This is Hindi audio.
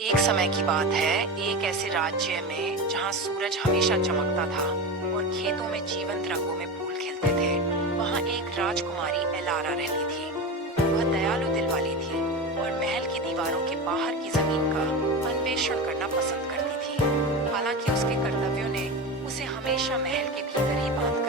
एक समय की बात है, एक ऐसे राज्य में जहाँ सूरज हमेशा चमकता था और खेतों में जीवंत रंगों में फूल खिलते थे। वहाँ एक राजकुमारी एलारा रहती थी। वह दयालु दिल वाली थी और महल की दीवारों के बाहर की जमीन का अन्वेषण करना पसंद करती थी। हालांकि उसके कर्तव्यों ने उसे हमेशा महल के भीतर ही बांध